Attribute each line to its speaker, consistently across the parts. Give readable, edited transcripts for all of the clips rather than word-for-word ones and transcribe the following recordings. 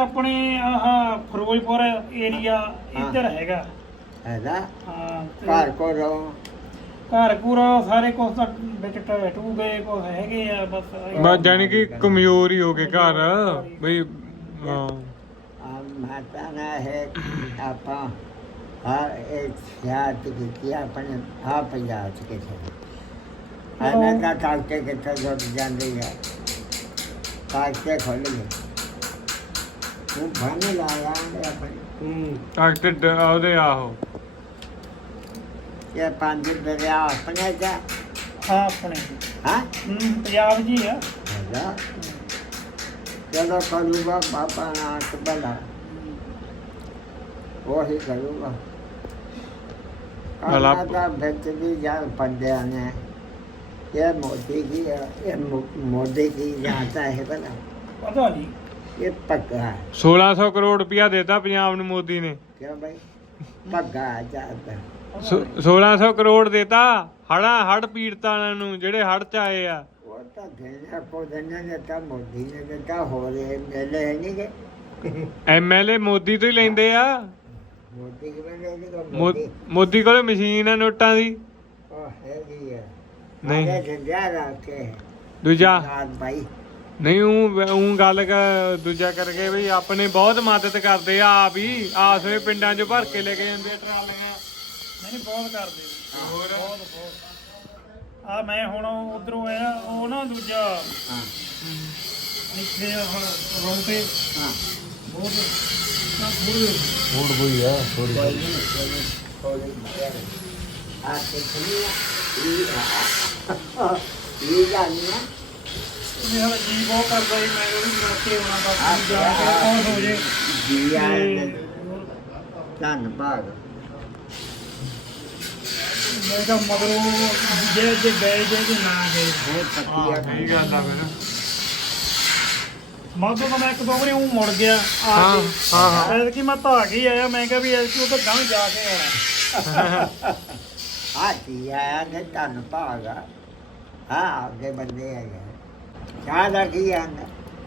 Speaker 1: ਆਪਣੇ ਆਹ ਫਿਰੋਜ਼ਪੁਰ ਏਰੀਆ ਇੱਧਰ ਹੈਗਾ ਹਾਂ
Speaker 2: ਘਰ ਕੋ ਰਹੋ
Speaker 1: ਘਰ ਪੂਰਾ ਸਾਰੇ ਕੁਛ ਤਾਂ ਵਿੱਚ ਟੂ ਗਏ ਕੁਛ ਹੈਗੇ ਆ ਬਸ
Speaker 3: ਬਸ ਜਾਨੀ ਕਿ ਕਮਜ਼ੋਰ ਹੀ ਹੋ ਗਏ ਘਰ ਬਈ ਹਾਂ
Speaker 2: ਮਾਤਾ ਨਾ ਹੈ ਆਪਾਂ ਹਰ ਇੱਕ ਸਿਆਤ ਕੀਤੀ ਆਪਣੇ ਆਪ ਪੰਜਾਬ ਚ ਕਿਥੇ ਇਹਨਾਂ ਦਾ ਕਾਕੇ ਕਿੱਥੇ ਜੁੜ ਜਾਂਦੇ ਆ ਕਾਕੇ ਖੋਲ ਗਏ ਉਹ ਭਾਣੇ ਲਾਇਆ ਆਪਣੇ
Speaker 3: ਡਾਕਟਰ ਉਹਦੇ ਆਹੋ
Speaker 2: ਇਹ ਪੰਜ ਦਰਿਆ ਆਪਣੇ ਦਾ
Speaker 1: ਹਾਂ ਆਪਣੇ
Speaker 2: ਹਾਂ
Speaker 1: ਪੰਜਾਬ ਜੀ ਆ
Speaker 2: ਚਲੋ ਕਰੂਗਾ ਬਾਬਾ ਨਾਥ ਬਲਾ ਉਹੀ ਕਰੂਗਾ ਅੱਲਾ ਦਾ ਵਿੱਚ ਵੀ ਯਾਰ ਪੰਡਿਆਂ ਨੇ ਇਹ ਮੋਦੀ ਕੀ ਇਹ ਮੋਦੀ ਕੀ ਜਾਤਾ ਹੈ ਬਲਾ
Speaker 1: ਪਤਾ ਨਹੀਂ
Speaker 2: ਇਹ ਪੱਕਾ
Speaker 3: 1600 ਕਰੋੜ ਰੁਪਇਆ ਦੇਤਾ ਪੰਜਾਬ ਨੂੰ ਮੋਦੀ ਨੇ
Speaker 2: ਕਿਉਂ ਭਾਈ ਪੱਕਾ ਜਾਤਾ
Speaker 3: 1600 ਕਰੋੜ ਦੇਤਾ ਹੜ ਪੀੜਤਾਂ ਨੂੰ ਜਿਹੜੇ ਹੜ ਚ ਆਏ ਆ
Speaker 2: ਉਹ ਤਾਂ ਦੇਣਾ ਕੋ ਦੇਣਾ ਨੇ ਤਾਂ ਮੋਦੀ ਨੇ ਦਿੱਤਾ ਹੋ ਰਹੇ ਮੇਲੇ ਨਹੀਂ ਕਿ
Speaker 3: ਐਮਐਲਏ ਮੋਦੀ ਤੋਂ ਹੀ ਲੈਂਦੇ ਆ
Speaker 2: ਮੋਦੀ ਕਿਵੇਂ ਲੈਣੀ
Speaker 3: ਮੋਦੀ ਕੋਲੇ ਮਸ਼ੀਨ ਆ ਨੋਟਾਂ ਦੀ
Speaker 2: ਉਹ ਹੈਗੀ ਹੈ
Speaker 3: ਨਹੀਂ
Speaker 2: ਜੰਜਾ ਰੱਖੇ
Speaker 3: ਦੂਜਾ
Speaker 2: ਭਾਈ
Speaker 3: ਨਹੀਂ ਉਹ ਗੱਲ ਦੂਜਾ ਕਰਕੇ ਬਈ ਆਪਣੇ ਬਹੁਤ ਮਦਦ ਕਰਦੇ ਆ ਆਪ ਹੀ ਆਸਰੇ ਪਿੰਡਾਂ 'ਚ ਭਰ ਕੇ ਲੈ ਕੇ ਜਾਂਦੇ ਆ ਟਰਾਲੀਆਂ
Speaker 1: ਨਹੀਂ ਬਹੁਤ ਕਰਦੇ ਹੋਰ ਬਹੁਤ ਆ ਮੈਂ ਹੁਣ ਉਧਰੋਂ ਆਇਆ ਉਹ ਨਾ ਦੂਜਾ ਇੱਥੇ ਰੌਂਟੇ ਬਹੁਤ
Speaker 3: ਫੂਡ ਕੋਈ ਆ ਥੋੜੀ
Speaker 2: ਆ ਕੇ ਖਲੀਆ ਇਹ ਜਾਨੀ ਨਾ
Speaker 1: ਮੇਰਾ ਜੀ ਬਹੁਤ ਕਰਦਾ ਸੀ ਮੈਂ ਉਹਨੂੰ ਮਿਲ ਕੇ ਆਉਣਾ ਬਸ ਜਾ ਕੇ ਕੌਣ ਹੋ ਜੇ
Speaker 2: ਜੀਆ ਧੰਨਵਾਦ
Speaker 1: ਮੈਂ ਕਿਹਾ ਮਗਰੋਂ ਜੇ ਗਏ ਜੇ ਨਾ ਗਏ
Speaker 2: ਬਹੁਤ ਪੱਕੀਆ
Speaker 3: ਸਹੀ ਗੱਲ ਆ ਫਿਰ
Speaker 1: ਮਗਰੋਂ ਤਾਂ ਮੈਂ ਇੱਕ ਦੋ ਵਾਰੀ ਉਹ ਮੁੜ ਗਿਆ ਆ ਕੇ
Speaker 3: ਹਾਂ
Speaker 1: ਐਤਕੀ ਮੈਂ ਤਾਂ ਹੀ ਆਇਆ ਮੈਂ ਕਿਹਾ ਵੀ ਐਤਕੀ ਉਹ ਤਾਂ ਗਾਂ ਜਾ ਕੇ ਆਉਣਾ
Speaker 2: ਆ ਜੀਆ ਨੇ ਧੰਨਵਾਦ ਹਾਂ ਅੱਗੇ ਬੰਦੇ ਹੈਗੇ ਚਾਹ ਦਾ ਕੀ ਆਂਦਾ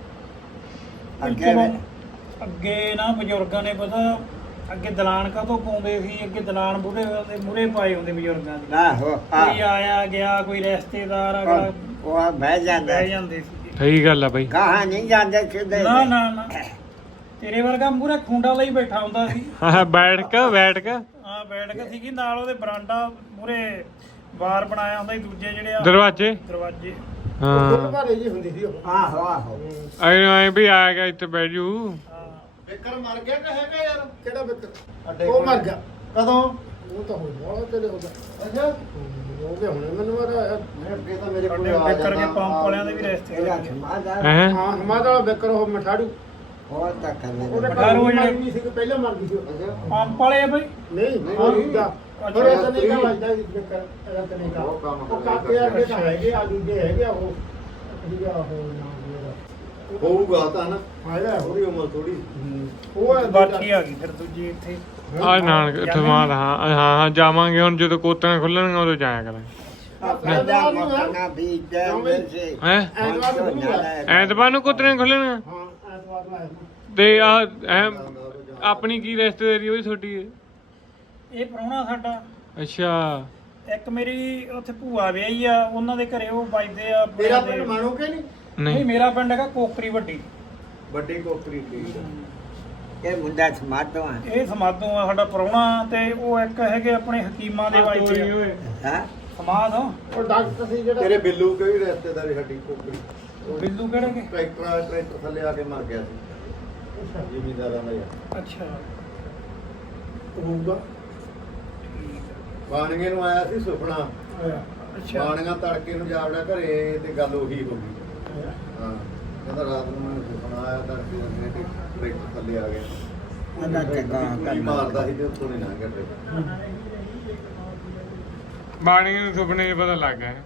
Speaker 1: ਅੱਗੇ ਨਾ ਬਜ਼ੁਰਗਾਂ ਨੇ ਪਤਾ ਅੱਗੇ ਦਲਾਨ ਕਾਹਤੋਂ ਪਾਉਂਦੇ ਸੀ ਅੱਗੇ ਦਲਾਨ ਮੂਹਰੇ ਪਾਏ ਹੁੰਦੇ ਬਜ਼ੁਰਗਾਂ ਦੇ
Speaker 2: ਆਹੋ
Speaker 1: ਕੋਈ ਆਇਆ ਗਿਆ ਕੋਈ ਰਿਸ਼ਤੇਦਾਰ ਅਗਲਾ
Speaker 2: ਉਹ ਬਹਿ ਜਾਂਦਾ
Speaker 1: ਬਹਿ ਜਾਂਦੇ ਸੀ
Speaker 3: ਸਹੀ ਗੱਲ ਆ ਬਈ
Speaker 2: ਕਹਾਂ ਨਹੀਂ ਜਾਂਦੇ ਸਿੱਧੇ
Speaker 1: ਨਾ ਨਾ ਨਾ ਤੇਰੇ ਵਰਗਾ ਮੂਹਰੇ ਖੁੰਡਾ ਲਈ ਬੈਠਾ ਹੁੰਦਾ ਸੀ
Speaker 3: ਹਾਂ ਬੈਠ ਕੇ
Speaker 1: ਹਾਂ ਬੈਠ ਕੇ ਸੀਗੀ ਨਾਲ ਉਹਦੇ ਬਰਾਂਡਾ ਮੂਹਰੇ ਬਾਰ ਬਣਾਇਆ ਹੁੰਦਾ ਸੀ ਦੂਜੇ ਜਿਹੜੇ ਆ
Speaker 3: ਦਰਵਾਜ਼ੇ
Speaker 1: ਹਾਂ
Speaker 4: ਭਾਰੇ ਜੀ ਹੁੰਦੀ ਸੀ ਉਹ
Speaker 2: ਆਹੋ ਆਹੋ
Speaker 3: ਐ ਵੀ ਆ ਗਿਆ ਇੱਥੇ ਬਹਿ ਜੂ
Speaker 4: ਬਿੱਕਰ ਮਰ ਗਿਆ ਕਿ ਹੈਗਾ ਯਾਰ ਕਿਹੜਾ ਬਿੱਕਰ ਉਹ ਮਰ ਗਿਆ ਕਦੋਂ ਉਹ ਤਾਂ ਹੁਣ ਬਹੁਤ ਤੇਰੇ ਹੋ ਗਿਆ ਅੱਛਾ ਹੋ ਗਿਆ ਹੁਣ ਮੈਨੂੰ ਮਾਰਾ ਮੈਂ ਅੱਗੇ ਤਾਂ ਮੇਰੇ ਕੋਲ ਆ
Speaker 1: ਕਰਕੇ ਪੰਪ ਵਾਲਿਆਂ ਦੇ ਵੀ ਰਿਸ਼ਤੇਦਾਰ
Speaker 3: ਹੈਂ
Speaker 4: ਹਾਂ ਹਮਾਦ ਵਾਲਾ ਬਿੱਕਰ ਉਹ ਮਠਾੜੂ
Speaker 2: ਹੋਰ ਤਾਂ ਕਰਨੇ
Speaker 1: ਮਠਾੜੂ ਜਿਹੜੇ
Speaker 4: ਨਹੀਂ ਸੀ ਕਿ ਪਹਿਲਾਂ ਮਰ ਗਈ ਸੀ
Speaker 1: ਪੰਪ ਵਾਲੇ ਆ ਬਈ
Speaker 4: ਨਹੀਂ ਉਹਦਾ ਪਰ ਇਹ ਤਾਂ ਨਹੀਂ ਕਾ ਵੱਜਦਾ ਬਿੱਕਰ ਇਹ ਤਾਂ ਨਹੀਂ ਕਾ ਉਹ ਕਾਕੇ ਅੱਗੇ ਤਾਂ ਹੈਗੇ ਆ ਦੂਜੇ ਹੈਗੇ ਆ ਉਹ ਠੀਕ ਆ ਉਹ ਨਾਮ
Speaker 5: ਹੋਊਗਾ ਤਾਂ ਨਾ
Speaker 4: ਆਇਆ
Speaker 5: ਥੋੜੀ ਉਮਰ ਥੋੜੀ
Speaker 4: ਉਹ
Speaker 1: ਬਾਠੀ ਆ ਗਈ ਫਿਰ ਦੂਜੀ ਇੱਥੇ
Speaker 3: ਆ ਨਾਨਕ ਠਮਾਲ ਹਾਂ ਜਾਵਾਂਗੇ ਹੁਣ ਜਦੋਂ ਕੋਤੀਆਂ ਖੁੱਲਣਗੀਆਂ ਉਦੋਂ ਜਾਇਆ ਕਰਾਂਗੇ
Speaker 2: ਮੱਕਣਾ ਵੀ ਦੇ ਸੇ
Speaker 3: ਹੈ ਐਤਵਾਰ ਨੂੰ ਕੋਤੀਆਂ ਖੁੱਲਣਗੀਆਂ
Speaker 4: ਹਾਂ ਐਤਵਾਰ ਨੂੰ ਆਇਆ
Speaker 3: ਤੇ ਆ ਆਪਣੀ ਕੀ ਰਿਸ਼ਤੇਦਾਰੀ ਉਹ ਛੋਟੀ ਹੈ
Speaker 1: ਇਹ ਪ੍ਰਾਹੁਣਾ ਸਾਡਾ
Speaker 3: ਅੱਛਾ
Speaker 1: ਇੱਕ ਮੇਰੀ ਉੱਥੇ ਭੂਆ ਵਿਆਹੀ ਆ ਉਹਨਾਂ ਦੇ ਘਰੇ ਉਹ ਵੱਜਦੇ ਆ
Speaker 4: ਮੇਰਾ ਪਿੰਡ ਮਾਣੋ ਕਿ ਨਹੀਂ
Speaker 1: ਨਹੀਂ
Speaker 3: ਨਹੀਂ
Speaker 1: ਮੇਰਾ ਪਿੰਡ ਹੈਗਾ ਕੋਕਰੀ ਵੱਡੀ
Speaker 5: ਵੱਡੀ ਕੋਕਰੀ ਠੀਕ
Speaker 2: ਇਹ ਮੁੰਡਾ ਸਮਾਧੋ ਆ
Speaker 1: ਇਹ ਸਮਾਧੋਂ ਆ ਸਾਡਾ ਪ੍ਰਾਹੁਣਾ ਤੇ ਉਹ ਇੱਕ ਹੈਗੇ ਆਪਣੇ ਹਕੀਮਾਂ ਦੇ ਵੱਜਦੇ ਆ
Speaker 2: ਹਾਂ
Speaker 1: ਸਮਾਧ
Speaker 4: ਉਹ ਡਾਕਟਰ ਸੀ ਜਿਹੜਾ
Speaker 5: ਤੇਰੇ ਬਿੱਲੂ ਕਿਹੜੀ ਰਿਸ਼ਤੇਦਾਰੀ ਸਾਡੀ ਕੋਕਰੀ
Speaker 1: ਬਿੱਲੂ ਕਿਹੜੇ ਕੇ
Speaker 5: ਟਰੈਕਟਰ ਥੱਲੇ ਆ ਕੇ ਮਰ ਗਿਆ ਸੀ ਜ਼ਿਮੀਂਦਾਰਾਂ ਦਾ ਯਾਰ
Speaker 1: ਅੱਛਾ
Speaker 4: ਹੋਊਗਾ
Speaker 5: ਬਾਣੀਏ ਨੂੰ ਆਇਆ ਸੀ ਸੁਪਨਾ
Speaker 1: ਅੱਛਾ
Speaker 5: ਬਾਣੀਆਂ ਤੜਕੇ ਨੂੰ ਜਾਵੜਾ ਘਰੇ ਤੇ ਗੱਲ ਉਹੀ ਹੋ ਗਈ ਹਾਂ ਕਹਿੰਦਾ ਰਾਤ ਨੂੰ ਮੈਨੂੰ ਸੁਪਨਾ ਆਇਆ ਤੜਕੇ ਨੂੰ ਤੇ ਟਰੈਕਟਰ ਥੱਲੇ ਆ ਗਿਆ
Speaker 2: ਉਹਦਾ ਚੰਗਾ
Speaker 5: ਕੁੜੀ ਮਾਰਦਾ ਸੀ ਤੇ ਉੱਥੋਂ ਨਹੀਂ ਲੰਘ ਗਿਆ ਟਰੈਕਟਰ
Speaker 3: ਬਾਣੀ ਨੂੰ ਸੁਪਨੇ 'ਚ ਪਤਾ ਲੱਗ ਗਿਆ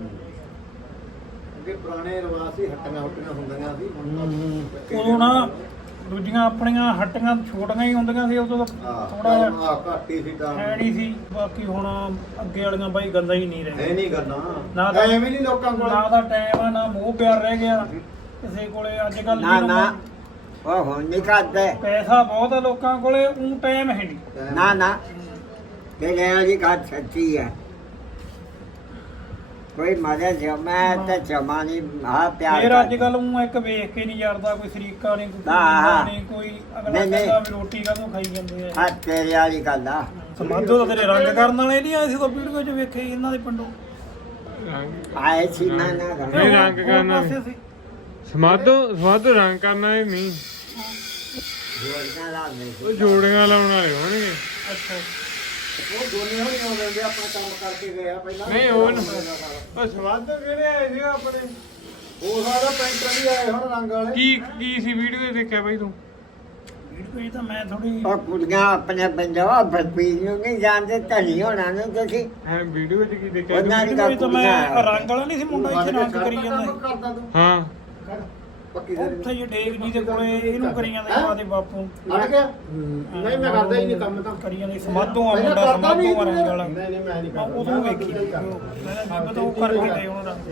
Speaker 5: ਅੱਗੇ ਪੁਰਾਣੇ ਰਿਵਾਜ ਸੀ ਹੱਟੀਆਂ ਹੁੰਦੀਆਂ ਸੀ
Speaker 1: ਉਦੋਂ ਨਾ ਦੂਜੀਆਂ ਆਪਣੀਆਂ ਹੱਟੀਆਂ ਛੋਟੀਆਂ ਹੀ ਹੁੰਦੀਆਂ ਸੀ ਉਦੋਂ ਥੋੜਾ ਜਿਹਾ
Speaker 5: ਘੱਟ ਹੀ ਸੀ ਤਾਂ
Speaker 1: ਐੜੀ ਸੀ ਬਾਕੀ ਹੁਣ ਅੱਗੇ ਵਾਲੀਆਂ ਬਾਈ ਗੱਲਾਂ ਹੀ ਨਹੀਂ ਰਹਿ
Speaker 5: ਹੈ ਨਹੀਂ ਕਰਨਾ
Speaker 1: ਨਾ ਤਾਂ
Speaker 5: ਐਵੇਂ ਨਹੀਂ ਲੋਕਾਂ ਕੋਲ
Speaker 1: ਨਾ ਦਾ ਟਾਈਮ ਆ ਨਾ ਮੋਹ ਪਿਆਰ ਰਹਿ ਗਿਆ ਕਿਸੇ ਕੋਲੇ ਅੱਜ ਕੱਲ
Speaker 2: ਨਾ ਨਾ ਉਹ ਹੁਣ ਨਹੀਂ ਕਰਦੇ
Speaker 1: ਪੈਸਾ ਬਹੁਤ ਆ ਲੋਕਾਂ ਕੋਲੇ, ਉਹ ਟਾਈਮ ਹੈ ਨਹੀਂ।
Speaker 2: ਨਾ ਤੇਰੇ ਵਾਲੀ ਗੱਲ ਸੱਚੀ ਹੈ। ਕੋਈ ਮਦਦ ਮੈਂ ਤਾਂ ਜਮਾ ਨਹੀਂ ਆ ਪਿਆਰ
Speaker 1: ਫਿਰ ਅੱਜ ਕੱਲ ਉਹ ਇੱਕ ਵੇਖ ਕੇ ਨਹੀਂ ਯਾਰਦਾ, ਕੋਈ ਸ਼ਰੀਕਾ ਨਹੀਂ, ਕੋਈ
Speaker 2: ਹਾਂ।
Speaker 1: ਨਹੀਂ, ਕੋਈ ਅਗਲਾ
Speaker 2: ਨਹੀਂ।
Speaker 1: ਕਹਿੰਦਾ ਵੀ ਰੋਟੀ ਕਾਹਨੂੰ ਖਾਈ ਜਾਂਦੇ ਆ।
Speaker 2: ਹਾਂ ਤੇਰੇ ਵਾਲੀ ਗੱਲ ਆ।
Speaker 1: ਸਮਾਧੋ ਤਾਂ ਤੇਰੇ ਰੰਗ ਕਰਨ ਵਾਲੇ ਨਹੀਂ ਆਏ ਸੀ, ਤਾਂ ਵੀਡੀਓ 'ਚ ਵੇਖੇ ਸੀ ਇਹਨਾਂ ਦੇ ਪਿੰਡੋਂ।
Speaker 2: ਆਏ ਸੀ ਨਾ
Speaker 3: ਨਹੀਂ ਰੰਗ ਕਰਨਾ
Speaker 1: ਪਾਸੇ ਸੀ।
Speaker 3: ਸਮਾਧੋ ਰੰਗ ਕਰਨਾ ਹੀ ਨਹੀਂ,
Speaker 2: ਜੋੜੀਆਂ ਲਾਉਂਦੇ ਸੀ।
Speaker 3: ਉਹ ਜੋੜੀਆਂ ਲਾਉਣ ਵਾਲੇ ਹੋਣਗੇ।
Speaker 1: ਅੱਛਾ
Speaker 5: ਉਹ ਦੋਨੇ ਹੋਣੀ ਆਉਂਦੇ ਹੁੰਦੇ ਆਪਣਾ ਕੰਮ ਕਰਕੇ ਗਏ ਆ ਪਹਿਲਾਂ।
Speaker 3: ਨਹੀਂ ਉਹ ਸਮਾਧੋ ਕਿਹੜੇ ਆਏ ਸੀ ਆਪਣੇ?
Speaker 5: ਉਹ ਸਾਡਾ ਪੈਂਟਰ ਵੀ ਆਏ ਹੁਣ ਰੰਗ ਵਾਲੇ।
Speaker 3: ਕੀ ਸੀ ਵੀਡੀਓ 'ਚ ਦੇਖਿਆ ਬਾਈ ਤੂੰ?
Speaker 1: ਵੀਡੀਓ 'ਚ ਤਾਂ ਮੈਂ ਥੋੜੀ
Speaker 2: ਉਹ ਕੁੜੀਆਂ ਆਪਣੇ ਪੰਜਾਬ ਬਰਪੀਰ ਨੂੰ ਨਹੀਂ ਜਾਣਦੇ, ਧਨੀ ਹੋਣਾ ਨੂੰ ਤੁਸੀਂ
Speaker 3: ਹੈ ਵੀਡੀਓ 'ਚ ਕੀ ਦੇਖਿਆ ਤੂੰ?
Speaker 2: ਉਹਨਾਂ ਦੀ
Speaker 1: ਵੀਡੀਓ 'ਚ ਤਾਂ ਮੈਂ
Speaker 2: ਕੁੜੀਆਂ
Speaker 1: ਰੰਗ ਵਾਲਾ ਨਹੀਂ ਸੀ ਮੁੰਡਾ, ਇੱਥੇ ਰੰਗ ਕਰੀ ਜਾਂਦਾ ਸੀ।
Speaker 5: ਕਰਦਾ ਤੂੰ
Speaker 3: ਹਾਂ
Speaker 5: ਪੱਕੀ ਦੇ
Speaker 1: ਉੱਥੇ ਜੇ ਡੇਗ ਜੀ ਦੇ ਕੋਲੇ ਇਹਨੂੰ ਕਰੀ ਜਾਂਦੇ ਆ ਦੇ ਬਾਪੂ।
Speaker 4: ਅੜ ਗਿਆ ਨਹੀਂ ਮੈਂ ਕਰਦਾ ਹੀ ਨਹੀਂ ਕੰਮ ਤਾਂ
Speaker 1: ਕਰੀ ਜਾਂਦੇ ਸਮਾਧੋ ਆ
Speaker 4: ਪਹਿਲਾਂ
Speaker 1: ਮੁੰਡਾ,
Speaker 4: ਕਰਦਾ
Speaker 1: ਸਮਾਧੋ
Speaker 4: ਵੀ
Speaker 1: ਆ ਰੰਗ ਵਾਲਾ।
Speaker 4: ਨਹੀਂ ਮੈਂ ਨਹੀਂ
Speaker 1: ਮੈਂ
Speaker 4: ਕਰਦਾ
Speaker 1: ਉਦੋਂ ਵੇਖੀ ਮੈਂ ਪਤਾ ਉਹ ਕਰਕੇ ਗਏ ਉਹਨਾਂ ਦਾ।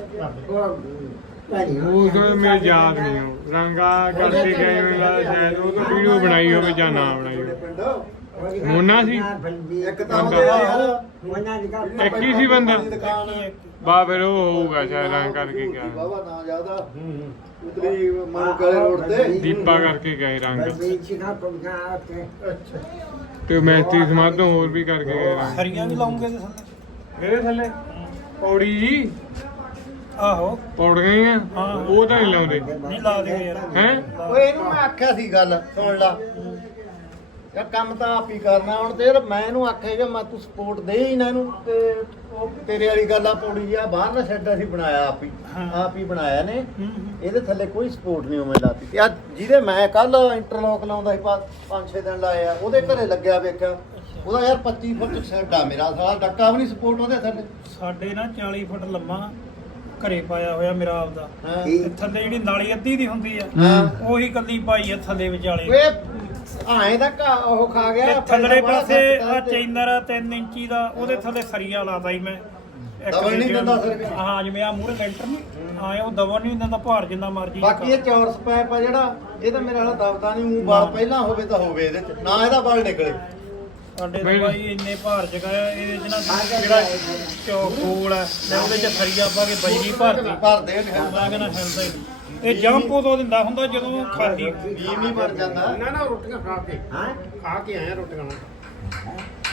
Speaker 3: ਉਹ ਤਾਂ ਮੇਰੇ ਯਾਦ ਨਹੀਂ ਉਹ ਰੰਗਾ ਕਰਕੇ ਗਏ ਹੋਏ ਆ, ਸ਼ਾਇਦ ਉਹ ਤਾਂ ਵੀਡੀਓ ਬਣਾਈ ਹੋਵੇ ਜਾਂ ਨਾ ਬਣਾਈ ਹੋਵੇ।
Speaker 5: ਪਿੰਡ
Speaker 3: ਮੋਨਾ ਸੀ
Speaker 5: ਇੱਕ ਤਾਂ ਹੁੰਦੇ ਯਾਰ
Speaker 2: ਉਹਨਾਂ ਦੀ ਗੱਲ
Speaker 3: ਇੱਕ ਹੀ ਸੀ ਬੰਦਾ।
Speaker 5: ਦੁਕਾਨ
Speaker 3: ਬਾ ਫਿਰ ਉਹ ਹੋਊਗਾ ਸ਼ਾਇਦ ਰੰਗ ਕਰਕੇ ਗਿਆ,
Speaker 5: ਬਾਬਾ ਨਾ ਜ਼ਿਆਦਾ ਉਤਲੀ ਮਾਨਕ ਵਾਲੇ ਰੋਡ ਤੇ
Speaker 3: ਦੀਪਾ ਕਰਕੇ ਗਏ ਰੰਗ।
Speaker 2: ਬਰਪੀਰ ਚ ਨਾ ਕੁੜੀਆਂ ਆ ਕੇ
Speaker 4: ਅੱਛਾ
Speaker 3: ਤੇ ਮੈਸਤਰੀ ਸਮਾਧੋਂ ਹੋਰ ਵੀ ਕਰਕੇ ਗਏ ਰੰਗ।
Speaker 1: ਸਰੀਆਂ ਵੀ ਲਾਉਂਗੇ ਤੇ ਥੱਲੇ।
Speaker 3: ਮੇਰੇ ਥੱਲੇ ਪੌੜੀ ਜੀ
Speaker 1: ਆਹੋ
Speaker 3: ਪੌੜ ਗਈ ਆ,
Speaker 1: ਹਾਂ।
Speaker 3: ਉਹ ਤਾਂ ਨਹੀਂ ਲਾਉਂਦੇ
Speaker 1: ਨਹੀਂ ਲਾ ਦਿਓ ਯਾਰ।
Speaker 3: ਹੈ।
Speaker 5: ਓਏ ਇਹਨੂੰ ਮੈਂ ਆਖਿਆ ਸੀ ਗੱਲ ਸੁਣ ਲਾ ਯਾਰ ਕੰਮ ਤਾਂ ਆਪ ਹੀ ਕਰਨਾ ਹੁਣ ਤੇ ਯਾਰ ਮੈਂ ਇਹਨੂੰ ਆਖਿਆ ਕਿ ਮੈਂ ਤੂੰ ਸਪੋਰਟ ਦੇ ਹੀ ਨਾ ਇਹਨੂੰ ਤੇ ਉਹ ਤੇਰੇ ਵਾਲੀ ਗੱਲ ਆ ਪੌੜੀ ਆ ਬਾਹਰ ਨਾ ਛੱਡ ਅਸੀਂ ਬਣਾਇਆ ਆਪ ਹੀ ਬਣਾਇਆ ਨੇ ਇਹਦੇ ਥੱਲੇ ਕੋਈ ਸਪੋਰਟ ਨਹੀਂ ਉਵੇਂ ਲਾਤੀ ਤੇ ਆ ਜਿਹਦੇ ਮੈਂ ਕੱਲ ਇੰਟਰਲੌਕ ਲਾਉਂਦਾ ਸੀ 5-6 ਦਿਨ ਲਾਇਆ ਉਹਦੇ ਘਰੇ ਲੱਗਿਆ ਵੇਖਿਆ ਉਹਦਾ ਯਾਰ 25 ਫੁੱਟ ਸੈੱਟ ਆ ਮੇਰਾ ਸਾਲਾ ਡੱਕਾ ਵੀ ਨਹੀਂ ਸਪੋਰਟ ਉਹਦੇ ਥੱਲੇ
Speaker 1: ਸਾਡੇ ਨਾ 40 ਫੁੱਟ ਲੰਮਾ ਘਰੇ ਪਾਇਆ ਹੋਇਆ ਮੇਰਾ ਆਪਦਾ।
Speaker 5: ਹਾਂ
Speaker 1: ਤੇ ਥੱਲੇ ਜਿਹੜੀ ਨਾਲੀ ਅੱਧੀ ਦੀ ਹੁੰਦੀ ਆ,
Speaker 5: ਹਾਂ
Speaker 1: ਉਹੀ ਕੱਲੀ ਪਾਈ ਆ ਥੱਲੇ ਵਿਚਾਲੇ।
Speaker 5: ਓਏ ਆਏ ਦਾ ਉਹ ਖਾ ਗਿਆ
Speaker 1: ਤੇ ਥੱਲੇ ਪਾਸੇ ਆ ਚੈਨਰ 3 ਇੰਚੀ ਦਾ, ਉਹਦੇ ਥੱਲੇ ਸਰੀਆ ਲਾਤਾ ਸੀ ਮੈਂ।
Speaker 5: ਦਬਣ ਨਹੀਂ ਦਿੰਦਾ ਸਰ।
Speaker 1: ਹਾਂ ਜਿਵੇਂ ਆ ਮੂਹਰੇ ਲੈਂਟਰ ਨਹੀਂ ਆਏ, ਉਹ ਦਬਣ ਨਹੀਂ ਦਿੰਦਾ, ਭਾਰ ਜਿੰਨਾ ਮਰਜੀ।
Speaker 5: ਬਾਕੀ ਇਹ ਚੌਰਸ ਪਾਈਪ ਆ ਜਿਹੜਾ ਇਹ ਤਾਂ ਮੇਰੇ ਵਾਲਾ ਦਬਦਾ ਨਹੀਂ, ਉਹ ਬਾਲ ਪਹਿਲਾਂ ਹੋਵੇ ਤਾਂ ਹੋਵੇ ਇਹਦੇ ਚ ਨਾ ਇਹਦਾ ਬਾਲ ਨਿਕਲੇ।
Speaker 1: ਸਾਡੇ ਤਾਂ ਬਾਈ ਇੰਨੇ ਭਾਰ ਜਗਾਇਆ ਇਹਦੇ ਚ ਨਾ, ਜਿਹੜਾ ਚੌਕੋਲ ਆ ਮੈਂ ਉਹਦੇ ਚ ਸਰੀਆ ਪਾ ਕੇ ਬਜਰੀ ਭਰਤੀ
Speaker 5: ਭਰਦੇ ਨੇ
Speaker 1: ਹੁੰਦਾ ਕਿ ਨਾ ਹਿਲਦਾ ਹੀ ਨਹੀਂ। ਇਹ ਜੰਪ ਉਦੋਂ ਦਿੰਦਾ ਹੁੰਦਾ ਜਦੋਂ ਖਾਲੀ।
Speaker 5: ਬੀਮ ਹੀ ਮਰ ਜਾਂਦਾ।
Speaker 4: ਨਾ ਰੋਟੀਆਂ ਖਾ ਕੇ
Speaker 2: ਹਾਂ
Speaker 4: ਖਾ ਕੇ ਆਇਆ ਰੋਟੀਆਂ ਨਾਲ।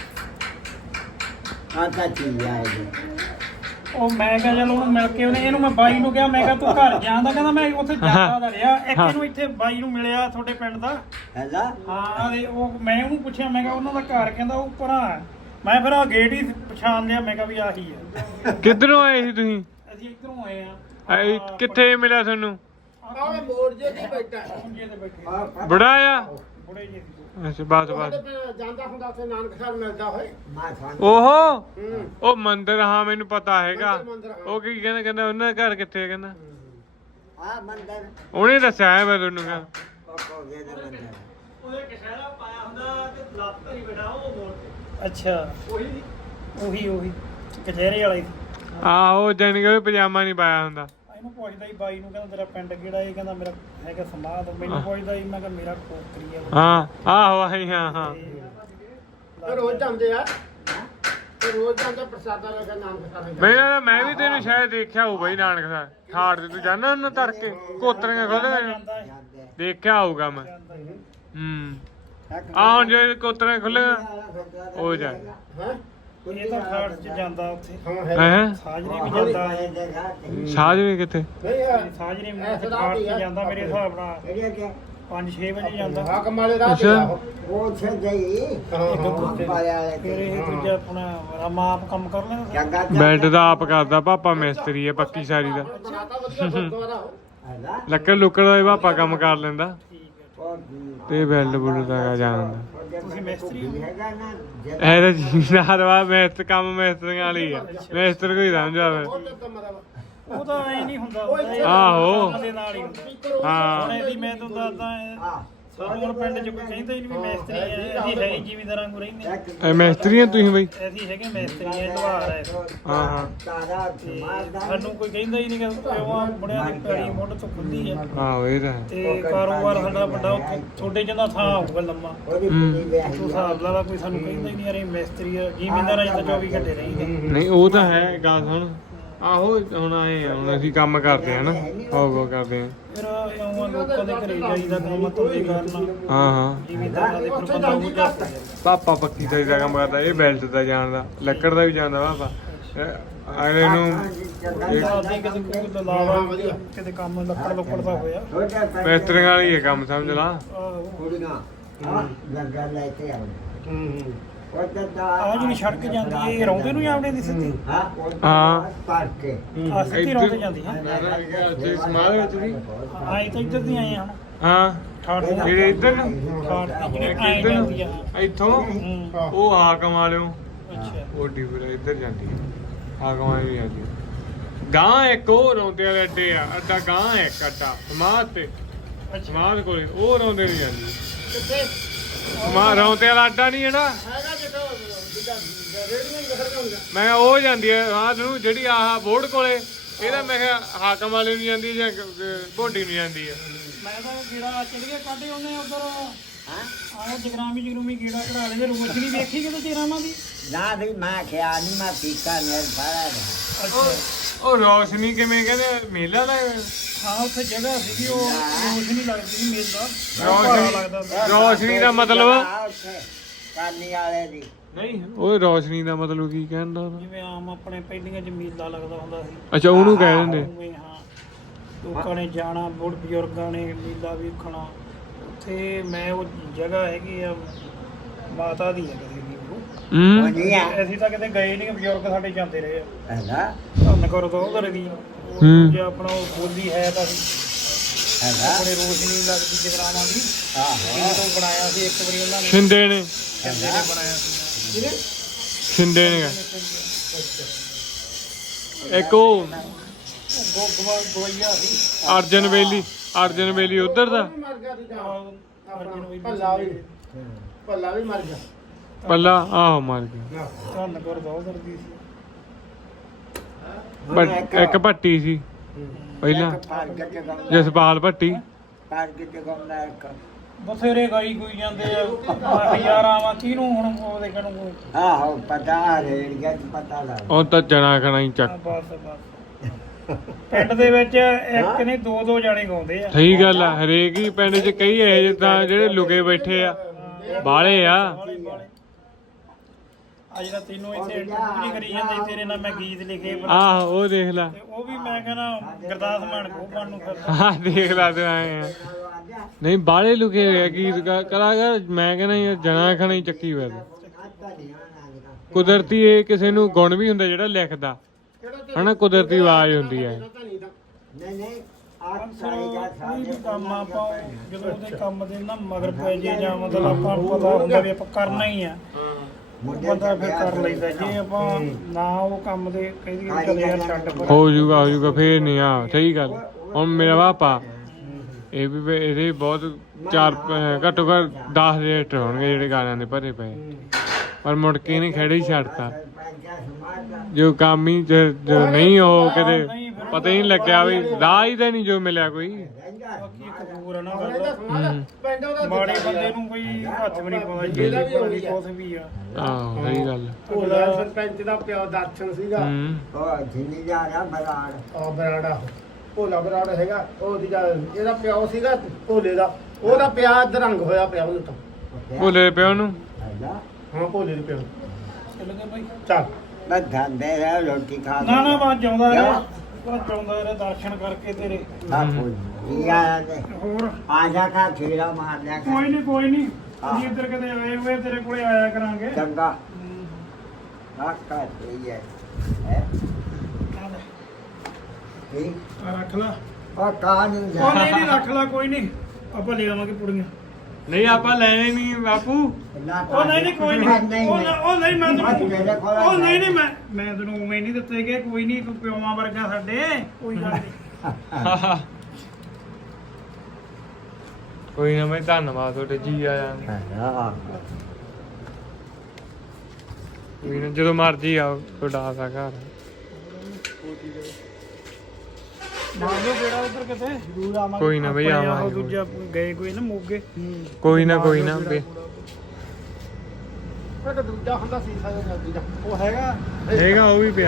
Speaker 2: ਆ ਤਾਂ ਚੀਜ਼ ਆ ਇਹ
Speaker 1: ਉਹ ਮੈਂ ਕਿਹਾ ਚਲ ਉਹਨੂੰ ਮਿਲ ਕੇ ਇਹਨੂੰ ਮੈਂ ਬਾਈ ਨੂੰ ਕਿਹਾ, ਮੈਂ ਕਿਹਾ ਤੂੰ ਘਰ ਜਾਂਦਾ, ਕਹਿੰਦਾ ਮੈਂ ਉੱਥੇ ਜਾਂਦਾ ਦਾ ਰਿਹਾ। ਇੱਕ ਇਹਨੂੰ ਇੱਥੇ ਬਾਈ ਨੂੰ ਮਿਲਿਆ ਤੁਹਾਡੇ ਪਿੰਡ ਦਾ।
Speaker 2: ਹੈਲਾ
Speaker 1: ਹਾਂ ਤੇ ਉਹ ਮੈਂ ਉਹਨੂੰ ਪੁੱਛਿਆ, ਮੈਂ ਕਿਹਾ ਉਹਨਾਂ ਦਾ ਘਰ, ਕਹਿੰਦਾ ਉਹ ਭਰਾ। ਮੈਂ ਫਿਰ ਆ ਗੇਟ ਹੀ ਪਛਾਣ ਲਿਆ, ਮੈਂ ਕਿਹਾ ਵੀ ਆਹੀ ਆ।
Speaker 3: ਕਿੱਧਰੋਂ ਆਏ ਸੀ ਤੁਸੀਂ?
Speaker 1: ਅਸੀਂ ਇੱਧਰੋਂ ਆਏ ਆ।
Speaker 3: ਕਿੱਥੇ ਮਿਲਿਆ ਤੁਹਾਨੂੰ?
Speaker 4: ਆਹ ਮੋੜ ਜੇ ਦੀ ਬੈਠਾ
Speaker 1: ਪੁੰਜੇ ਤੇ ਬੈਠੇ
Speaker 3: ਬੜਾ ਆ?
Speaker 1: ਬੁੜੇ ਜੀ।
Speaker 3: ਅੱਛਾ ਬਸ ਬਸ।
Speaker 4: ਜਾਂਦਾ ਹੁੰਦਾ ਉੱਥੇ ਨਾਨਕ ਸਾਹਿਬ ਮਿਲਦਾ ਹੋਏ।
Speaker 2: ਮਾਂ ਖਾਨ
Speaker 3: ਓਹੋ ਉਹ ਮੰਦਿਰ, ਹਾਂ ਮੈਨੂੰ ਪਤਾ ਹੈਗਾ।
Speaker 4: ਮੰਦਿਰ, ਹਾਂ।
Speaker 3: ਉਹ ਕੀ ਕਹਿੰਦਾ ਉਹਨਾਂ ਦਾ ਘਰ ਕਿੱਥੇ ਕਹਿੰਦਾ?
Speaker 2: ਆ ਮੰਦਰ
Speaker 3: ਉਹਨੇ ਦੱਸਿਆ ਹੈ ਮੈਂ ਤੁਹਾਨੂੰ ਕਹਿੰਦਾ।
Speaker 2: ਉਹ ਕੋਗੇ ਦਾ ਮੰਦਰ
Speaker 1: ਉਹਦੇ ਕਿਸ਼ਾਰਾ ਪਾਇਆ ਹੁੰਦਾ ਤੇ ਲੱਤ ਧਰੀ ਬੈਠਾ ਉਹ ਮੋੜ ਤੇ। ਅੱਛਾ ਉਹੀ ਕਚਹਿਰੇ ਵਾਲਾ ਹੀ।
Speaker 3: ਆਹੋ ਜਾਨੀ ਕਿ ਪਜਾਮਾ ਨਹੀਂ ਪਾਇਆ ਹੁੰਦਾ।
Speaker 1: ਇਹਨੂੰ ਪੁੱਛਦਾ ਹੀ ਬਾਈ ਨੂੰ, ਕਹਿੰਦਾ ਤੇਰਾ ਪਿੰਡ ਕਿਹੜਾ? ਇਹ ਕਹਿੰਦਾ ਮੇਰਾ ਹੈਗਾ ਸਮਾਧ। ਮੈਨੂੰ ਪੁੱਛਦਾ ਹੀ, ਮੈਂ ਕਿਹਾ ਮੇਰਾ ਕੋਕਰੀ ਆ।
Speaker 3: ਹਾਂ ਆਹੋ ਆਹੀ ਹਾਂ ਹਾਂ।
Speaker 4: ਤੇ ਰੋਜ਼ ਜਾਂਦੇ ਆ ਤੇ ਰੋਜ਼ ਜਾਂਦੇ ਪ੍ਰਸਾਦਾ ਲੈ ਕੇ ਨਾਨਕ ਸਾਹਿਬ।
Speaker 3: ਮੈਂ ਵੀ ਤੈਨੂੰ ਸ਼ਾਇਦ ਦੇਖਿਆ ਹੋਊ ਬਈ ਨਾਨਕ ਸਾਹਿਬ ਖਾੜ ਤੇ ਤੂੰ ਜਾਣਾ ਉਹਨਾਂ ਤੜਕੇ ਕੋਤਰੀਆਂ ਖੋਲ
Speaker 1: ਜਾਂਦਾ ਹੈ।
Speaker 3: ਦੇਖਿਆ ਹੋਊਗਾ ਮੈਂ। ਆ ਹੁਣ ਜੇ ਕੋਤਰੀਆਂ ਖੁੱਲੇਗਾ ਉਹ ਜਾ।
Speaker 4: ਹਾਂ
Speaker 1: ਇਹ ਤਾਂ ਖਾੜ ਚ ਜਾਂਦਾ ਉੱਥੇ।
Speaker 4: ਹਾਂ ਹੈ
Speaker 3: ਹੈ
Speaker 1: ਸਾਜਰੇ ਵੀ ਜਾਂਦਾ।
Speaker 3: ਸਾਜਰੇ ਕਿੱਥੇ?
Speaker 4: ਨਹੀਂ ਆ
Speaker 1: ਸਾਜਰੇ ਵੀ ਖਾੜ ਚ ਜਾਂਦਾ ਮੇਰੇ ਹਿਸਾਬ ਨਾਲ
Speaker 2: ਕਿਹੜਿਆ ਕਿ
Speaker 1: 5-6 ਵਜੇ ਜਾਂਦਾ।
Speaker 4: ਹਾਕਮ ਵਾਲੇ ਰਾਹ ਤੇ ਆਹੋ।
Speaker 2: ਉਹ ਛੇ ਗਈ ਪਾਇਆ ਵਾਲੇ
Speaker 1: ਫਿਰ ਇਹ ਦੂਜਾ ਆਪਣਾ ਰਾਮਾ ਆਪ ਕੰਮ ਕਰ ਲੈਂਦਾ।
Speaker 2: ਜੱਗਾ
Speaker 3: ਬੈੱਡ ਦਾ ਆਪ ਕਰਦਾ ਪਾਪਾ ਮਿਸਤਰੀ ਹੈ ਪੱਕੀ ਸਾਰੀ ਦਾ।
Speaker 4: ਬਣਾਤਾ ਵਧੀਆ ਗੁਰਦੁਆਰਾ ਉਹ।
Speaker 2: ਹੈਲਾ
Speaker 3: ਲੱਕੜ ਲੁੱਕੜ ਦਾ ਵੀ ਪਾਪਾ ਕੰਮ ਕਰ ਲੈਂਦਾ
Speaker 2: ਉਹ
Speaker 3: ਤੇ ਬੈੱਡ ਬੁੱਡ ਦਾ ਜਾਣਦਾ।
Speaker 1: ਤੁਸੀਂ ਮਿਸਤਰੀ ਹੋ?
Speaker 2: ਹੈਗਾ ਨਾ
Speaker 3: ਇਹ ਤਾਂ ਜੀਨਾਰ ਵਾ ਮਿਸਤਰ ਕੰਮ ਮਿਸਤਰੀਆਂ ਵਾਲੀ ਆ। ਮਿਸਤਰ ਕੋਈ ਸਮਝ ਆਵੇ।
Speaker 1: ਉਹ ਤਾਂ ਐ ਨਹੀਂ ਹੁੰਦਾ।
Speaker 3: ਆਹੋ।
Speaker 1: ਦੇ ਨਾਲ ਹੀ ਹੁੰਦਾ।
Speaker 3: ਹਾਂ
Speaker 1: ਹੁਣ ਇਹਦੀ ਮੈਂ ਤੁਹਾਨੂੰ ਦੱਸਦਾ,
Speaker 2: ਆ
Speaker 1: ਹੁਣ ਪਿੰਡ ਚ ਕੋਈ ਕਹਿੰਦਾ ਹੀ ਨਹੀਂ ਵੀ ਮੈਸਤਰੀ ਆ ਅਸੀਂ ਹੈ ਹੀ ਜ਼ਿਮੀਂਦਾਰਾਂ ਨੂੰ ਰਹਿੰਦੇ
Speaker 3: ਇਹ ਮੈਸਤਰੀ ਆ ਤੁਸੀਂ ਬਈ?
Speaker 1: ਅਸੀਂ ਹੈਗੇ ਮੈਸਤਰੀ ਆ ਲੁਹਾਰ ਆ
Speaker 3: ਹਾਂ ਹਾਂ
Speaker 2: ਤਾਰਾ
Speaker 1: ਤੇ
Speaker 2: ਮਾਰਦਾ
Speaker 1: ਸਾਨੂੰ ਕੋਈ ਕਹਿੰਦਾ ਹੀ ਨਹੀਂ ਕਿ ਪਿਓਾਂ ਬੜਿਆਂ ਦੀ ਪੈੜੀ ਮੁੱਢ ਤੋਂ ਖੁੱਲੀ ਆ
Speaker 3: ਆਹੋ ਇਹ ਤਾਂ ਹੈ।
Speaker 1: ਤੇ ਕਾਰੋਬਾਰ ਸਾਡਾ ਵੱਡਾ ਉੱਥੇ ਛੋਟੇ ਜਿਹਾ ਥਾਂ ਹੋਊਗਾ ਲੰਮਾ
Speaker 2: ਉਹਦੀ ਕੁੜੀ ਵਿਆਹੀ
Speaker 1: ਤੂੰ ਹਿਸਾਬ ਲਾ ਲਾ ਕੋਈ ਸਾਨੂੰ ਕਹਿੰਦਾ ਹੀ ਨਹੀਂ ਯਾਰ ਇਹ ਮੈਸਤਰੀ ਆ ਜ਼ਿਮੀਂਦਾਰਾਂ 'ਚ ਤਾਂ 24 ਘੰਟੇ ਰਹਿੰਦੇ
Speaker 3: ਨਹੀਂ ਉਹ ਤਾਂ ਹੈ ਗੱਲ ਸੁਣ। ਆਹੋ ਹੁਣ ਆਏ ਆ, ਹੁਣ ਅਸੀਂ ਕੰਮ ਕਰਦੇ ਆ ਨਾ ਹੋ ਕਰਦੇ ਆ।
Speaker 1: ਫਿਰ ਇਉਂ ਲੋਕਾਂ ਦੇ ਘਰੇ ਜਾਈਦਾ ਕੰਮ ਧੰਦੇ ਕਰਨਾ
Speaker 3: ਹਾਂ ਹਾਂ
Speaker 1: ਜ਼ਿਮੀਂਦਾਰਾਂ ਦੇ ਫਿਰ ਬੰਦਾ ਬੁੱਝਾ
Speaker 3: ਪਾਪਾ ਪੱਕੀ ਦਾ ਕੰਮ ਕਰਦਾ, ਇਹ ਬੈਲਟ ਦਾ ਜਾਣਦਾ, ਲੱਕੜ ਦਾ ਵੀ ਜਾਣਦਾ ਪਾਪਾ। ਅਗਲੇ ਨੂੰ
Speaker 1: ਆਦੀ ਕਿਤੇ ਕੋਈ ਲਾਵਾ ਕਿਤੇ ਕੰਮ ਲੱਕੜ ਦਾ ਹੋਇਆ
Speaker 3: ਮਿਸਤਰੀਆਂ ਵਾਲੀ ਹੈ ਕੰਮ, ਸਮਝ ਲਾ।
Speaker 1: ਆਹੋ।
Speaker 2: ਕੁੜੀਆਂ ਲੱਗਾ ਲੈ ਕੇ ਆਉਂਦੇ ਉਹ ਤਾਂ
Speaker 1: ਆਹ ਜਿਹੜੀ ਸੜਕ ਜਾਂਦੀ ਹੈ ਇਹ ਰੌਂਦੇ ਨੂੰ ਹੀ ਆਵੜੇ ਦੀ ਸਿੱਧੀ
Speaker 3: ਹਾਂ।
Speaker 2: ਪਾਰ ਕੇ
Speaker 1: ਆ ਸਿੱਧੀ ਰੌਂਦੇ ਜਾਂਦੀ ਹੈ
Speaker 3: ਸਮਾਲ ਵਿੱਚ ਵੀ
Speaker 1: ਆਏ ਤਾਂ ਇੱਧਰ ਦੀ ਆਏ ਹਨ
Speaker 3: ਹਾਂ
Speaker 1: ਠਾੜ ਦੀ
Speaker 3: ਜਿਹੜੇ ਇੱਧਰ ਨੂੰ
Speaker 1: ਠਾੜ ਦੀ ਜਿਹੜੀ
Speaker 3: ਇੱਕ
Speaker 1: ਆਏ
Speaker 3: ਇੱਧਰ
Speaker 1: ਜਾਂਦੀ ਆ
Speaker 3: ਨੂੰ ਇੱਥੋਂ
Speaker 1: ਹੂੰ,
Speaker 3: ਉਹ ਹਾਕਮ ਵਾਲਿਓ
Speaker 1: ਅੱਛਾ
Speaker 3: ਉਹ ਡਿਬਰ ਇੱਧਰ ਜਾਂਦੀ ਹੈ, ਹਾਕਮ ਵਾਲੀ ਵੀ ਜਾਂਦੀ ਹੈ। ਗਾਂ ਇੱਕ ਉਹ ਰੌਂਦੇ ਵਾਲੇ ਅੱਡੇ ਆ, ਅੱਡਾ ਗਾਂ ਇੱਕ ਅੱਡਾ ਸਮਾਧ ਤੇ
Speaker 1: ਅੱਛਾ
Speaker 3: ਸਮਾਧ ਕੋਲੇ ਉਹ ਰੌਂਦੇ ਨਹੀਂ ਜਾਂਦੀ।
Speaker 1: ਕਿੱਥੇ
Speaker 3: ਰੌਂਦੇ ਵਾਲਾ ਅੱਡਾ ਨਹੀਂ ਜਿਹੜਾ
Speaker 1: ਹੈਗਾ ਜਿੱਥੋਂ ਰੇੜੀਆਂ ਹੀ ਬਾਹਰ ਜਾਊਗਾ
Speaker 3: ਮੈਂ ਉਹ ਜਾਂਦੀ ਹੈ ਰਾਤ ਨੂੰ ਜਿਹੜੀ ਆਹ ਬੋਰਡ ਕੋਲੇ, ਇਹਦਾ ਮੈਂ ਕਿਹਾ ਹਾਕਮ ਵਾਲੇ ਨੂੰ ਜਾਂਦੀ ਜਾਂ ਭੋਡੀ ਨੂੰ ਜਾਂਦੀ ਹੈ।
Speaker 1: ਮੈਂ ਤਾਂ ਕੀੜਾ ਚੜੀਏ ਕੱਢੇ ਉਹਨੇ ਉਧਰ ਆਹ ਜਗਰਾਮੀ ਕੀੜਾ ਕਢਾ ਲਏ ਰੋਸ਼ਨੀ ਵੇਖੀ ਕਿਤੇ ਚਿਹਰਾਵਾਂ ਦੀ
Speaker 2: ਨਾ ਵੀ ਮੈਂ ਖਿਆਲ ਨਹੀਂ ਮੈਂ ਪੀਕਾ ਨੇ ਫੜਾ
Speaker 3: ਉਹ ਰੌਸ਼ਨੀ ਕਿਵੇਂ ਕਹਿੰਦੇ ਮੇਲਾ ਦਾ
Speaker 1: ਹਾਂ ਉੱਥੇ ਜਗ੍ਹਾ ਸੀਗੀ ਉਹ ਰੋਸ਼ਨੀ ਲੱਗਦੀ ਸੀ ਮੇਲਾ ਭਾਰਾ ਲੱਗਦਾ ਸੀ।
Speaker 3: ਰੌਸ਼ਨੀ ਦਾ ਮਤਲਬ
Speaker 2: ਕਾਨੀ ਵਾਲੇ ਦੀ
Speaker 3: ਨਹੀਂ, ਉਹ ਰੌਸ਼ਨੀ ਦਾ ਮਤਲਬ ਕੀ ਕਹਿੰਦਾ ਉਹ?
Speaker 1: ਜਿਵੇਂ ਆਮ ਆਪਣੇ ਪਹਿਲੀਆਂ ਚ ਮੇਲਾ ਲੱਗਦਾ ਹੁੰਦਾ ਸੀ
Speaker 3: ਅੱਛਾ ਉਹਨੂੰ ਕਹਿ ਦਿੰਦੇ।
Speaker 1: ਉਵੇਂ ਹਾਂ ਲੋਕਾਂ ਨੇ ਜਾਣਾ ਬੁੜ ਬਜ਼ੁਰਗਾਂ ਨੇ ਮੇਲਾ ਵੇਖਣਾ ਉੱਥੇ। ਮੈਂ ਉਹ ਜਗ੍ਹਾ ਹੈਗੀ ਆ ਮਾਤਾ ਦੀ ਹੈ ਕਿਸੇ ਦੀ ਉਹ
Speaker 3: ਹੂੰ
Speaker 2: ਨਹੀਂ ਆ
Speaker 1: ਅਸੀਂ ਤਾਂ ਕਿਤੇ ਗਏ ਨਹੀਂ, ਬਜ਼ੁਰਗ ਸਾਡੇ ਜਾਂਦੇ ਰਹੇ ਆ
Speaker 2: ਹੈਗਾ
Speaker 1: ਧੰਨ ਕਰੋ ਤਾਂ ਉਧਰ ਦੀ
Speaker 3: ਹੂੰ।
Speaker 1: ਜੇ ਆਪਣਾ ਉਹ ਬੋਲੀ ਹੈ ਤਾਂ
Speaker 2: ਹੈਗਾ
Speaker 1: ਆਪਣੇ ਰੋਸ਼ਨੀ ਲੱਗਦੀ ਜਗਰਾਵਾਂ ਦੀ
Speaker 2: ਆਹੋ
Speaker 1: ਜਦੋਂ ਬਣਾਇਆ ਸੀ ਇੱਕ ਵਾਰੀ ਉਹਨਾਂ ਨੇ
Speaker 3: ਸ਼ਿੰਦੇ ਨੇ
Speaker 1: ਕਹਿੰਦੇ ਨੇ ਬਣਾਇਆ ਸੀ
Speaker 3: ਸ਼ਿੰਦੇ ਨੇ ਇੱਕ ਉਹ
Speaker 1: ਗੋਈਆ ਸੀ
Speaker 3: ਅਰਜਨ ਵੇਲੀ ਉਧਰ ਦਾ
Speaker 4: ਮਰ ਗਿਆ ਸੀ
Speaker 1: ਅਰਜਨ ਵੀ
Speaker 4: ਭੱਲਾ ਵੀ ਮਰ ਗਿਆ
Speaker 3: ਪੱਲਾ ਆਹੋ ਮਾਰ ਗਿਆ।
Speaker 1: ਧੰਨ ਕਰ ਦੋ ਉਧਰ ਦੀ ਸੀ
Speaker 3: ਇੱਕ ਭੱਟੀ ਸੀ ਪਹਿਲਾਂ,
Speaker 2: ਪਾਰਕ ਤੇ ਗਮ
Speaker 3: ਜਸਪਾਲ ਭੱਟੀ।
Speaker 2: ਪਾਰਕ ਤੇ ਗਮ ਦਾ ਇੱਕ
Speaker 1: ਬਥੇਰੇ ਗਾਈ ਕੋਈ ਜਾਂਦੇ ਆ ਹਜ਼ਾਰਾਂ ਆਵਾਂ ਕਿਹਨੂੰ ਹੁਣ ਉਹਦੇ ਕਨੂੰ
Speaker 2: ਆਹੋ ਪਤਾ ਰੇੜ ਗਿਆ ਤੇ ਪਤਾ ਲੱਗ
Speaker 3: ਉਹ ਤਾਂ ਜਣਾ ਖਣਾ ਹੀ ਚੱਕ।
Speaker 1: ਬਸ ਬਸ ਪਿੰਡ ਦੇ ਵਿੱਚ ਇੱਕ ਨਹੀਂ ਦੋ ਦੋ ਜਾਣੇ ਗਾਉਂਦੇ ਆ
Speaker 3: ਸਹੀ ਗੱਲ ਆ, ਹਰੇਕ ਹੀ ਪਿੰਡ 'ਚ ਕਈ ਇਹ ਜਿੱਦਾਂ ਜਿਹੜੇ ਲੁਕੇ ਬੈਠੇ ਆ ਬਾਲੇ ਆ।
Speaker 1: ਆ ਜਿਹੜਾ ਤੈਨੂੰ ਇੱਥੇ ਪੂਰੀ ਕਰੀ ਜਾਂਦੇ ਤੇਰੇ ਨਾਲ ਮੈਂ ਗੀਤ ਲਿਖੇ
Speaker 3: ਆਹ ਉਹ ਦੇਖ ਲੈ,
Speaker 1: ਤੇ ਉਹ ਵੀ ਮੈਂ ਕਹਿੰਦਾ ਗੁਰਦਾਸ ਮਾਨ ਕੋਪਾਂ ਨੂੰ ਫਿਰਦਾ
Speaker 3: ਆਹ ਦੇਖ ਲੈ ਤੂੰ ਆਏ ਆ। ਨਹੀਂ ਬਾਲੇ ਲੁਕੇ ਹੋਏ ਆ ਗੀਤ ਕਲਾਕਾਰ, ਮੈਂ ਕਹਿੰਦਾ ਯਾਰ ਜਣਾ ਖਣਾ ਹੀ ਚੱਕੀ ਹੋਇਆ। ਕੁਦਰਤੀ ਇਹ ਕਿਸੇ ਨੂੰ ਗੁਣ ਵੀ ਹੁੰਦਾ ਜਿਹੜਾ ਲਿਖਦਾ ਹਨਾ, ਕੁਦਰਤੀ ਆਵਾਜ਼ ਹੁੰਦੀ ਹੈ।
Speaker 2: ਨਹੀਂ ਨਹੀਂ ਆਪ
Speaker 1: ਕੋਈ ਵੀ ਕੰਮ ਆਪਾਂ ਜਦੋਂ ਉਹਦੇ ਕੰਮ ਦੇ ਨਾ ਮਗਰ ਪੈ ਜੇ ਜਾਂ ਮਤਲਬ ਆਪਾਂ ਨੂੰ ਪਤਾ ਹੁੰਦਾ ਵੀ ਆਪਾਂ ਕਰਨਾ ਹੀ ਆ ਬੰਦਾ ਫਿਰ ਕਰ ਲੈਂਦਾ। ਜੇ ਆਪਾਂ ਨਾ ਉਹ ਕੰਮ ਦੇ ਕਹਿੰਦੀ ਚੱਲ ਯਾਰ ਛੱਡ ਪਰ
Speaker 3: ਹੋ ਜਾਊਗਾ ਫੇਰ ਨਹੀਂ। ਆ ਸਹੀ ਗੱਲ। ਹੁਣ ਮੇਰਾ ਪਾਪਾ ਇਹ ਵੀ ਇਹਦੇ ਬਹੁਤ ਘੱਟੋ ਘੱਟ 10 ਰੇਟ ਹੋਣਗੇ ਜਿਹੜੇ ਗਾਣਿਆਂ ਦੇ ਭਰੇ ਪਏ, ਪਰ ਮੁੜ ਕੇ ਇਹਨੇ ਖੜੇ ਹੀ ਛੱਡਤਾ। ਜੋ ਕੰਮ ਹੀ ਜੋ ਨਹੀਂ ਉਹ ਕਿਤੇ ਪਤਾ ਹੀ ਨਹੀਂ ਲੱਗਿਆ ਵੀ ਰਾਹ ਹੀ ਤਾਂ ਨਹੀਂ ਜੋ ਮਿਲਿਆ ਕੋਈ।
Speaker 1: ਬਾਕੀ ਇੱਕ ਦੂਰ ਆ ਨਾ ਗੱਲ
Speaker 4: ਪਿੰਡ ਉਹਦਾ
Speaker 1: ਮਾੜੇ ਬੰਦੇ ਨੂੰ ਕੋਈ ਹੱਥ ਵੀ ਨਹੀਂ ਪਾਉਂਦਾ ਜੇਲੇ ਵੀ ਕੁਛ ਵੀ ਆ।
Speaker 3: ਆਹੋ ਸਹੀ ਗੱਲ।
Speaker 4: ਭੋਲਾ ਸਰਪੰਚ ਦਾ ਪਿਓ ਦਰਸ਼ਨ ਸੀਗਾ
Speaker 3: ਹੂੰ
Speaker 2: ਉਹ ਜਿੰਨੀ ਜਾ ਰਿਹਾ ਬਰਾੜ
Speaker 4: ਆ ਬਰਾੜਾ ਭੋਲਾ ਬਰਾੜ ਹੈਗਾ ਉਹਦੀ ਇਹਦਾ ਪਿਓ ਸੀਗਾ ਭੋਲੇ ਦਾ, ਉਹਦਾ ਪਿਆ ਦਰੰਗ ਹੋਇਆ ਪਿਆ ਉਹਨੂੰ ਤਾਂ।
Speaker 3: ਭੋਲੇ ਪਿਓ ਨੂੰ
Speaker 2: ਹੈਗਾ
Speaker 4: ਹਾਂ ਭੋਲੇ ਦੇ ਪਿਓ
Speaker 1: ਚੱਲ ਗਿਆ ਬਾਈ
Speaker 4: ਚੱਲ
Speaker 2: ਬਸ ਖਾਂਦੇ ਰਹਿ ਰੋਟੀ ਖਾ
Speaker 1: ਨਾ ਨਾ ਬਾਅਦ ਜਾਉਂਦਾ ਰਿਹਾ ਦਰਸ਼ਨ ਕਰਕੇ ਤੇਰੇ
Speaker 2: ਬਾਪੂ ਜੀ ਆਇਆ ਤੇ
Speaker 1: ਹੋਰ
Speaker 2: ਆ ਜਾ ਕਾ ਛੇੜਾ ਮਾਰ ਲਿਆ ਕਰ।
Speaker 1: ਕੋਈ ਨਹੀਂ ਅਸੀਂ ਇੱਧਰ ਕਦੇ ਆਏ ਹੋਏ ਤੇਰੇ ਕੋਲੇ ਆਇਆ ਕਰਾਂਗੇ
Speaker 2: ਚੰਗਾ ਆਕਾ ਸਹੀ ਹੈ ਹੈ ਠੀਕ
Speaker 1: ਆ ਰੱਖ ਲਾ
Speaker 2: ਉਹ ਕਾ ਨਹੀਂ
Speaker 1: ਉਹ ਨਹੀਂ ਨਹੀਂ ਰੱਖ ਲਾ ਕੋਈ ਨਹੀਂ ਆਪਾਂ ਲੈ ਆਵਾਂਗੇ ਪੁੜੀਆਂ
Speaker 3: ਨਹੀਂ ਆਪਾਂ ਲੈਣੇ ਨਹੀਂ ਬਾਪੂ।
Speaker 1: ਉਹ ਨਹੀਂ ਕੋਈ ਨਹੀਂ ਉਹ ਨਹੀਂ ਮੈਂ ਤੈਨੂੰ ਉਹ ਨਹੀਂ ਮੈਂ ਤੈਨੂੰ ਉਵੇਂ ਨਹੀਂ ਦਿੱਤੇ ਗਏ ਕੋਈ ਨਹੀਂ ਤੂੰ ਪਿਓਾਂ ਵਰਗਾ ਸਾਡੇ ਕੋਈ ਗੱਲ ਨਹੀਂ
Speaker 3: ਕੋਈ ਨਾ ਬਈ ਧੰਨਵਾਦ ਤੁਹਾਡੇ ਜੀ ਆਇਆਂ ਨੂੰ।
Speaker 2: ਹਾਂ
Speaker 3: ਕੋਈ ਨਾ ਜਦੋਂ ਮਰਜੀ ਆਓ ਤੁਹਾਡਾ ਆਦਾ ਘਰ।
Speaker 1: ਮਾਰ ਲਓ ਕਿਹੜਾ ਉਧਰ ਕਿਤੇ ਜ਼ਰੂਰ ਆਵਾਂਗੇ।
Speaker 3: ਕੋਈ ਨਾ ਬਈ,
Speaker 1: ਆਪਣੇ ਆਹ
Speaker 3: ਆਵਾਂਗੇ।
Speaker 1: ਦੂਜਾ ਗਏ ਕੋਈ ਨਾ ਮੋਗੇ
Speaker 3: ਕੋਈ ਨਾ ਕੋਈ ਨਾ ਬਈ।
Speaker 4: ਇੱਕ ਦੂਜਾ ਹੁੰਦਾ ਸੀਸਾ ਜਿਹਾ ਜਲਦੀ ਦਾ
Speaker 1: ਉਹ ਹੈਗਾ
Speaker 3: ਹੈਗਾ ਉਹ ਵੀ ਪਿਆ।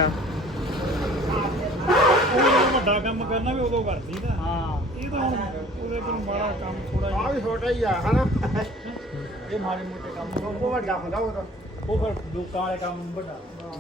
Speaker 1: ਉਹ ਜਦੋਂ ਵੱਡਾ ਕੰਮ ਕਰਨਾ ਵੀ ਉਦੋਂ ਕਰਦੀ ਨਾ।
Speaker 4: ਹਾਂ
Speaker 1: ਇਹ ਤਾਂ ਹੁਣ ਉਹਦੇ ਕੋਲ ਮਾੜਾ ਕੰਮ ਥੋੜਾ
Speaker 4: ਆ ਵੀ ਛੋਟਾ ਹੀ ਆ ਹਨਾ
Speaker 1: ਇਹ ਮਾੜੇ ਮੋਟੇ ਕੰਮ
Speaker 4: ਉਹ ਵੱਡਾ ਹੁੰਦਾ ਉਹਦਾ
Speaker 1: ਉਹ ਫਿਰ ਲੋਕਾਂ ਵਾਲੇ ਕੰਮ ਵੱਡਾ